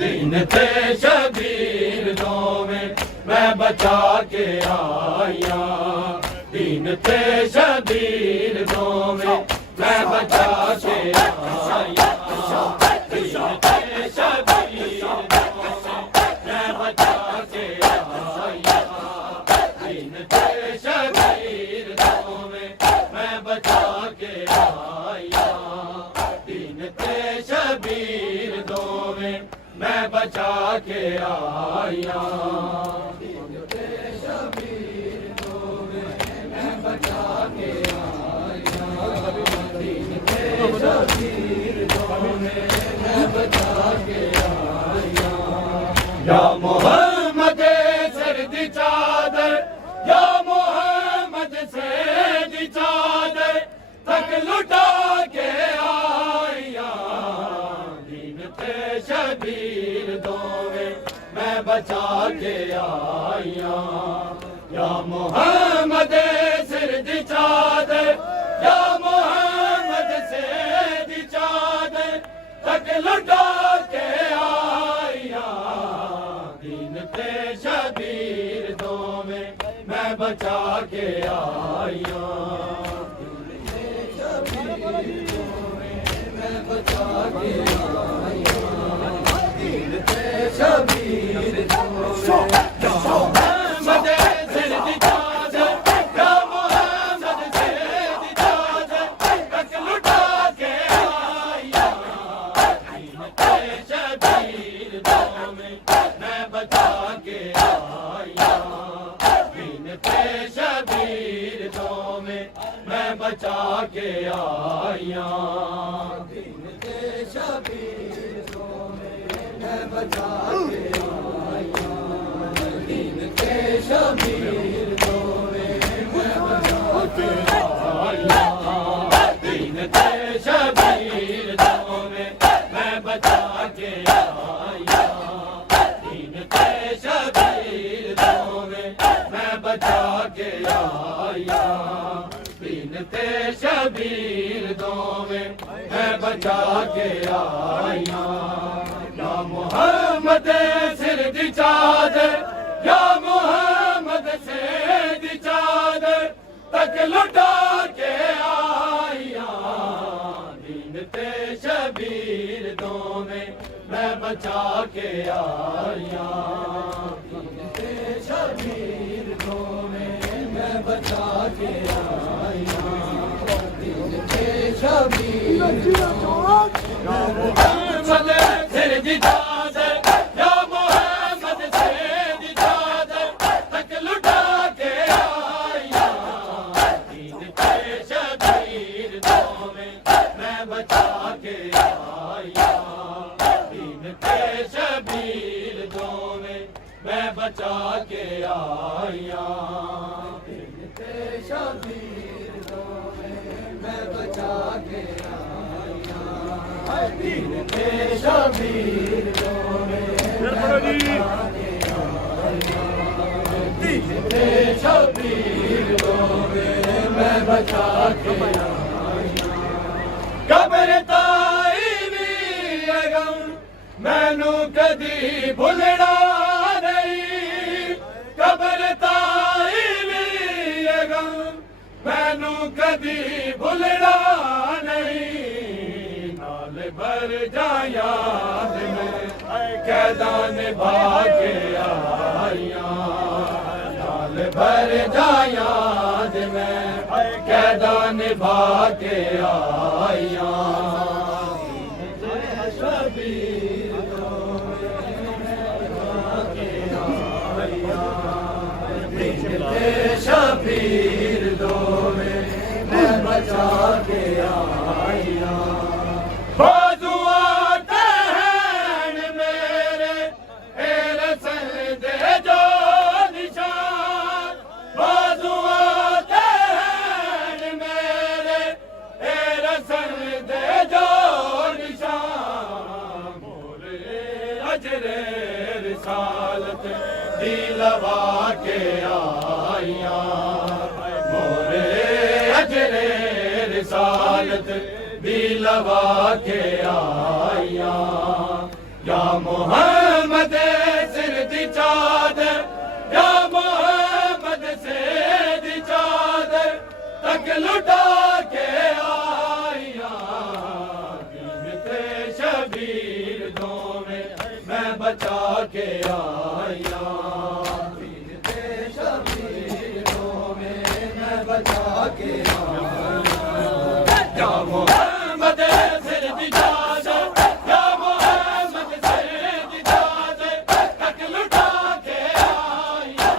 दीन थे शबीर दोवें मैं बचा के आया। दीन थे शबीर दोवें मैं बचा के आया। दीन थे शबीर दोवें मैं बचा के आया। दीन थे शबीर दोवें मैं बचा के आया। दीन थे शबीर दोवें मैं बचा के आया। दीन थे शबीर दोवें मैं बचा के आया। दीन थे शबीर दोवें मैं बचा के आया। या मोहम्मद सर्दी चादर, या मोहम्मद सर्दी चादर तक लुटा के आया। दीन थे शबीर दोवें मैं बचा के आया। या मोहम्मद सर्दी चादर, या मोहम्मद सर्दी चादर तक लुटा के आया। दीन थे शबीर दोवें मैं बचा के आया। दीन थे शबीर दोवें मैं बचा के आया। दीन थे शबीर दोवें मोहम्मद सर्दी चादर, या मोहम्मद सर्दी चादर तक लुटा के आया। दीन थे शबीर दोवें मैं बचा के आया। दीन थे शबीर दोवें मैं बचा के आया। दीन थे शबीर दोवें मैं बचा के आया। दीन थे शबीर दोवें मैं बचा के आया। दीन थे शबीर दोवें मैं बचा के आया। दीन थे शबीर दोवें मैं बचा के आया। दीन थे शबीर दोवें मैं बचा के आया। या मोहम्मद सर्दी चादर, या मोहम्मद सर्दी चादर तक लुटा के आया। दीन थे शबीर दोवें मैं बचा के आया। दीन थे शबीर दोवें मैं बचा के आया। दीन थे शबीर मोहम्मद सर्दी चादर, या मोहम्मद सर्दी चादर तक लुटा के आया। दीन थे शबीर दोवें मैं बचा के आया। दीन थे शबीर दोवें मैं बचा के आया। दीन थे शबीर दोवें मैं बचा के आया। दीन थे शबीर दोवें मैं बचा के आया। दीन थे शबीर दोवें मैं बचा के आया। कब्र ताईबी अगम मैनू कदी भुलना नहीं। कब्र ताईबी अगम मैनू कदी भुलना नहीं। नाल भर जाया में कैदा निभा के आया। नाल भर जाया में कैदा निभा के आया। शबीर शबीर दोवें मैं बचा के आया। बाजू आते हैं मेरे रसन दे जो निशान। बाजू आते हैं मेरे रसन दे जो निशान। मोरे अजरे रिसालत दिलवा के आया। मोरे अजरे रिसालत दिलवा के आया या मोहम्मद सिर दी चादर या मोहम्मद से दी चादर तक लुटा के आया दीन ते शबीर दो में मैं बचा के आया दीन ते शबीर दो में मैं बचा के आया या मोहम्मद सिर दी चादर या मोहम्मद सिर दी चादर तक लुटा के आया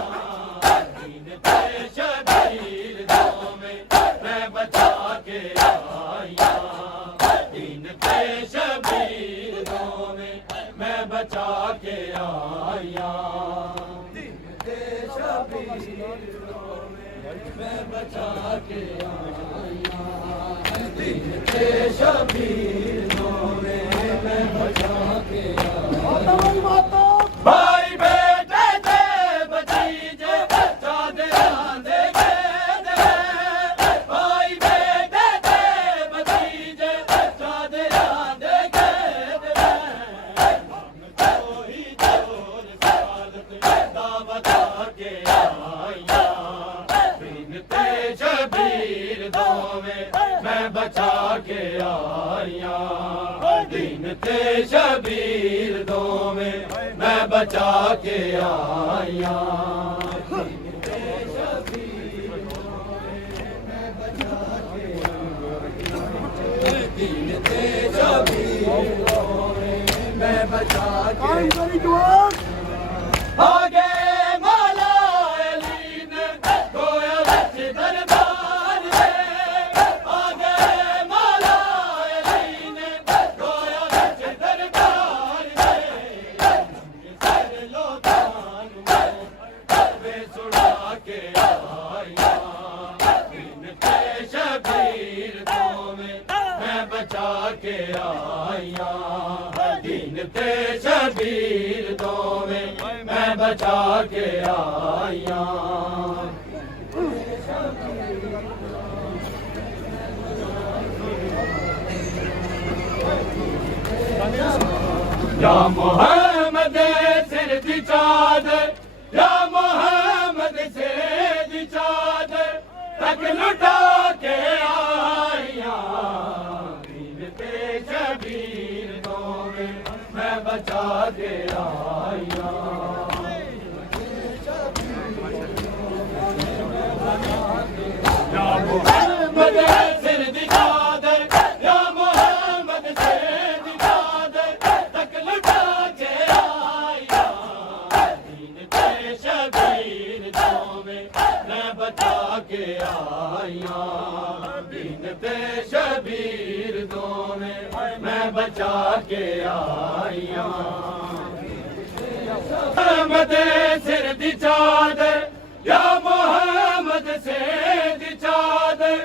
दीन ते शबीर दो में मैं बचा के आया दीन ते शबीर दो में मैं बचा के आया दीन ते शबीर दो में मैं बचा के आया दीन ते शबीर दो में मैं बचा के आया भाई बेटे दे भतीजे चादरां दे खेद है भाई बेटे दे भतीजे चादरां दे खेद है कोई चोर सालत दावत के आया दीन ते शबीर दो में मैं बचा के आया दीन ते शबीर दो में मैं बचा के आया दीन ते शबीर दो में मैं बचा के आया दीन ते शबीर दो में मैं बचा के आगे मौला अली ने गोया विच दरबार दे आगे मौला अली ने गोया विच दरबार दे सर लोकां वे सुना के आया दीन ते शबीर दो में मैं बचा के आया दीन ते शबीर दो में मैं बचा के आया या मोहम्मद सिर दी चादर या मोहम्मद से दी चादर तक लुटा के आया दीन ते शबीर दो में मैं बचा के आया या मोहम्मद सिर दी चादर या मोहम्मद से दी चादर तक लुटा के आया दीन ते शबीर दो में मैं बचा के आया दीन ते शबीर दो में मैं बचा के आया मोहम्मद सिर दी चादर या मोहम्मद से दी चादर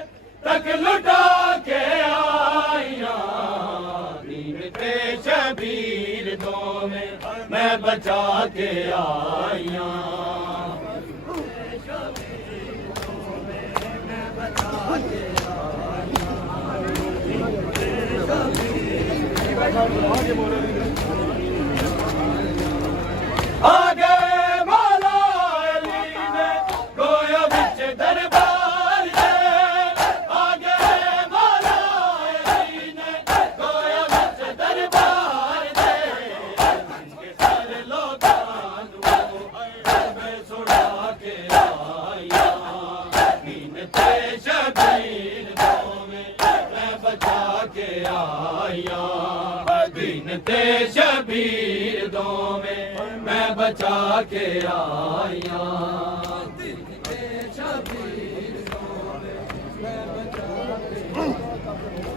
तक लुटा के आया दीन ते शबीर दो में मैं बचा के आया आगे मौला अली ने गोया विच दरबार दे आगे मौला अली ने गोया विच दरबार दे सर लोकां वे सुना के आया दीन ते शबीर दो में मैं बचा के आया दीन ते शबीर दो में मैं बचा के आया दीन ते शबीर दो में मैं बचा के